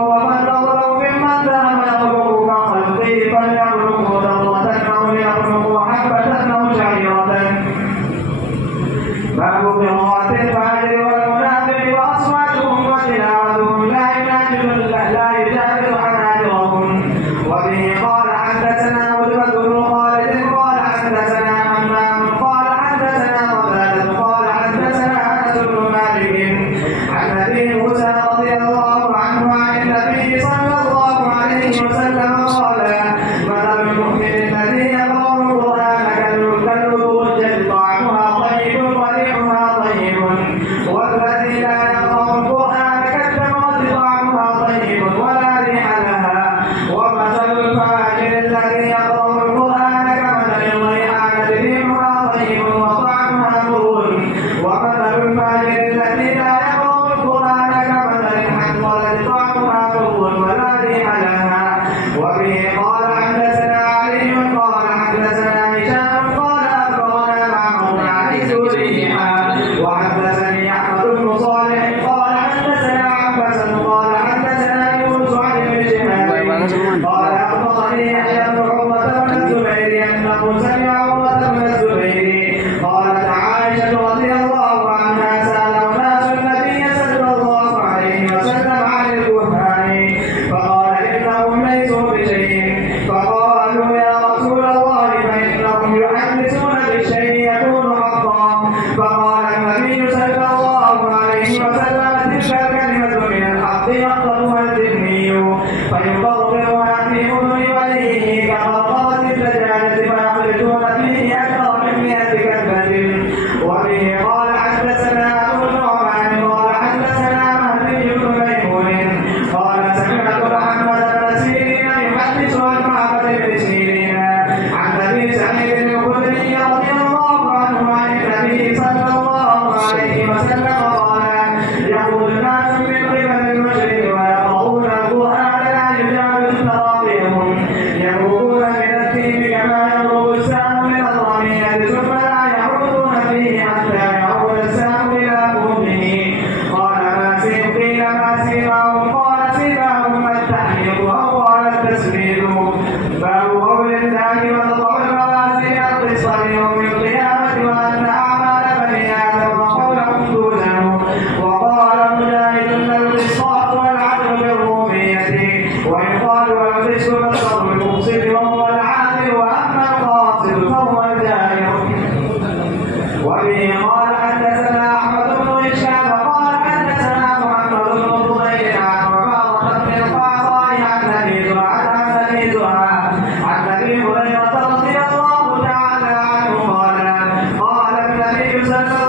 ومن أظلم ممن ذهب يخلق كخلقه فليخلقوا ذرة أو يخلقوا حبة أو شعيرة ما بقرات الفاجر والمنافق وأصواتهم وتلاوتهم لا يجاوز حناجرهم. وبه قال حدثنا مدبر بن خالد قال حدثنا همام قال حدثنا قتادة قال حدثنا أنس بن مالك عن أبي موسى رضي الله عنه عن النبي صلى الله عليه وسلم قال مثل المؤمن الذي يقرأ القرآن كالأرجل طعمها طيب وريحها طيب والذي لا يقرأ القرآن كالتمرة طعمها طيب ولا ريح لها. ومثل الفاجر الذي يقرأ القرآن كمثل الريحانة ريحها طيب وطعمها مر. ومثل الفاجر الذي لا يقرأ القرآن كمثل الحنظلة طعمها مر ولا ريح لها. وبه قال حدثنا علي قال حدثنا هشام قال أخبرنا معمر عن الزهري وحدثني أحمد بن صالح قال حدثنا عباس قال حدثنا يونس عن ابن شهاب قال أخبرني يحيى بن عروة بن الزبير أنه سمع عروة بن الزبير قالت عائشة رضي الله عنها سأل ناس النبي صلى الله عليه وسلم عن الكهان فقال إنهم ليسوا بشيء فقالوا يا رسول الله فإنهم يحدثون بالشيء يكون حقا. فقال النبي صلى الله عليه وسلم تلك الكلمة من الحق يقرأها الذهني فيقررها في أذن وليه كقرقرة الدجاجة فيخرجون فيه أكثر من 100 كذبة. وبه قال حدثنا أبو النعمان قال حدثنا مهدي بن ميمون قال سمعت محمد بن سيرين يحدث عن معبد بن سيرين عن أبي سعيد الخدري رضي الله عنه عن النبي صلى الله عليه وسلم قال يقول الناس من قبل المشرق ويقرؤون القرآن لا يجاوز تراقيهم يمرقون من الدين كما يمرق السهم من الرمية ثم لا يعودون فيه حتى يعود السهم إلى قومه. قال ما قيل ما سيماهم قال سيماهم التحقيق أو قال التسويد. باب قول الله وتضع الموازين القسط ليوم القيامة وأن أعمال بني آدم وقولهم توزن. وقال مجاهد القسطاس والعدل بالرومية ويقال والقسط مصدر المقسط وهو العادل وأما القاصد فهو الجائر. وبه قال حدثنا أحمد بن هشام قال حدثنا محمد بن فضيل عن عمارة بن القعقاع عن أبي زرعة عن أبي هريرة رضي الله تعالى عنه قال النبي صلى